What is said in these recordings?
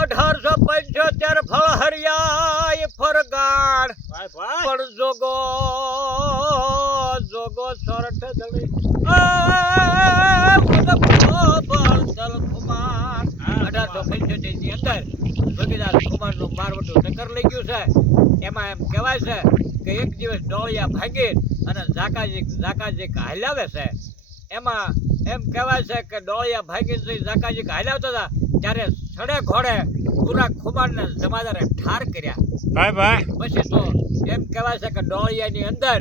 અઢારસો પંચોતેર ફળ હરિયા ફરગાડ પણ જોગો જોગો સરઠ કુમાર અઢારસો પંચોતેરની અંદર જોગીદાસ કુમારનું બારવટું ટક્કર લઈ ગયું છે. એમાં એમ કહેવાય છે કે એક દિવસ ડોળિયા ભાંગી અને ઝાકાજીક ઝાકાજીક હાલ્યાવે છે. એમાં એમ કહેવાય છે કે ડોળિયા ભાગી ઝાકાજીક હાલ્યાવતા હતા ત્યારે સડે ઘોડે પૂરા ખુમારને જમાદારે ઠાર કર્યા. ભાઈ ભાઈ. પછી તો એમ કહેવાય છે કે ડોળિયાની અંદર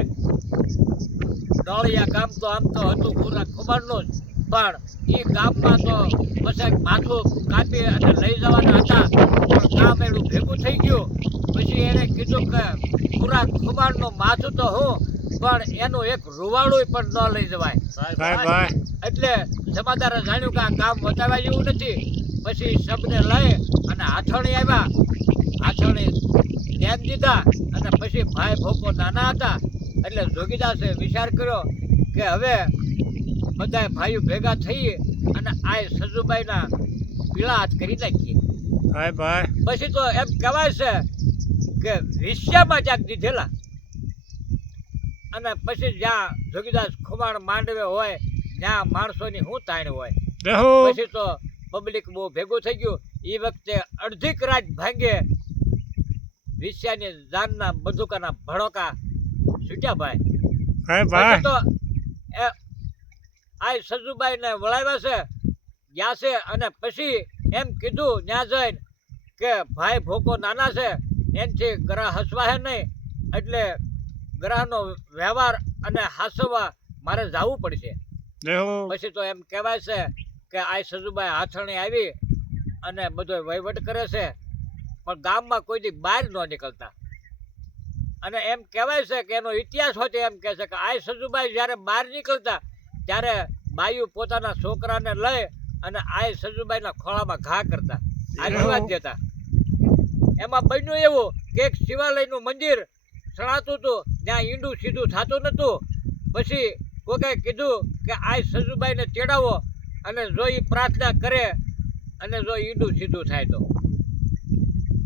ડોળિયા ગામ તો આમ તો હતું પૂરા ખુમારનું જ પણ એ ગામમાં તો પછી માથું કાપી અને લઈ જવાના હતા. પણ ગામ એનું ભેગું થઈ ગયું. પછી એને કીધું કે પૂરા ખુમારનું માથું તો હું પણ એનું એક રૂવાડું પણ ન લઈ જવાય. એટલે જમાદારે જાણ્યું કે આ કામ બતાવાય જેવું નથી. પછી શબને લઈ અને હાથણી આવ્યા. હાથણી ધ્યાન દીધા અને પછી ભાઈ ભોકો નાના હતા. એટલે જોગીદાસે વિચાર કર્યો કે હવે બધા ભાઈઓ ભેગા થઈ અને આ સજુભાઈના પીળા હાથ કરી નાખીએ. ભાઈ ભાઈ. પછી તો એમ કહેવાય છે કે વિશ્યામાં ક્યાંક દીધેલા. અને પછી જ્યાં જોગીદાસ ખુમાણ માંડવે હોય ત્યાં માણસોની શું તાણ હોય. પછી તો પબ્લિક બહુ ભેગું થઈ ગયું. એ વખતે અડધીક રાત ભાંગે વિશ્યાની જાનના બંદૂકાના ભણોકા છૂટ્યા ભાઈ. તો એ આ સજુભાઈને વળાવ્યા છે ગયા છે અને પછી એમ કીધું ત્યાં જઈને કે ભાઈ ભોકો નાના છે એનથી ગ્રહ હસવા હે નહીં એટલે ગ્રહનો વ્યવહાર અને હાસવા મારે જવું પડશે. પછી તો એમ કહેવાય છે કે આ સજુબાઈ હાથણી આવી અને બધો વહીવટ કરે છે, પણ ગામમાં કોઈ દી બહાર ન નીકળતા. અને એમ કહેવાય છે કે એનો ઇતિહાસ હોય એમ કહે છે કે આ સજુબાઈ જ્યારે બહાર નીકળતા, ત્યારે બાયુ પોતાના છોકરાને લઈ અને આ સજુભાઈના ખોળામાં ઘા કરતા, આશીર્વાદ દેતા. એમાં બન્યું એવું કે એક શિવાલયનું મંદિર સણાતું હતું, ત્યાં ઈંડું સીધું થતું નહોતું. પછી કોકે કીધું કે આ સજુબાઈને તેડાવો અને જો એ પ્રાર્થના કરે અને જો ઈંડું સીધું થાય તો.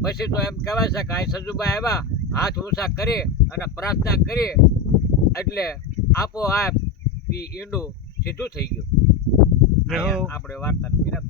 પછી તો એમ કહેવાય છે કે આ સજુભાઈ આવ્યા હાથ ઊંચા કરી અને પ્રાર્થના કરી એટલે આપોઆપ એ ઈંડું સીધું થઈ ગયું. આપણે વાર્તાનું વિરામ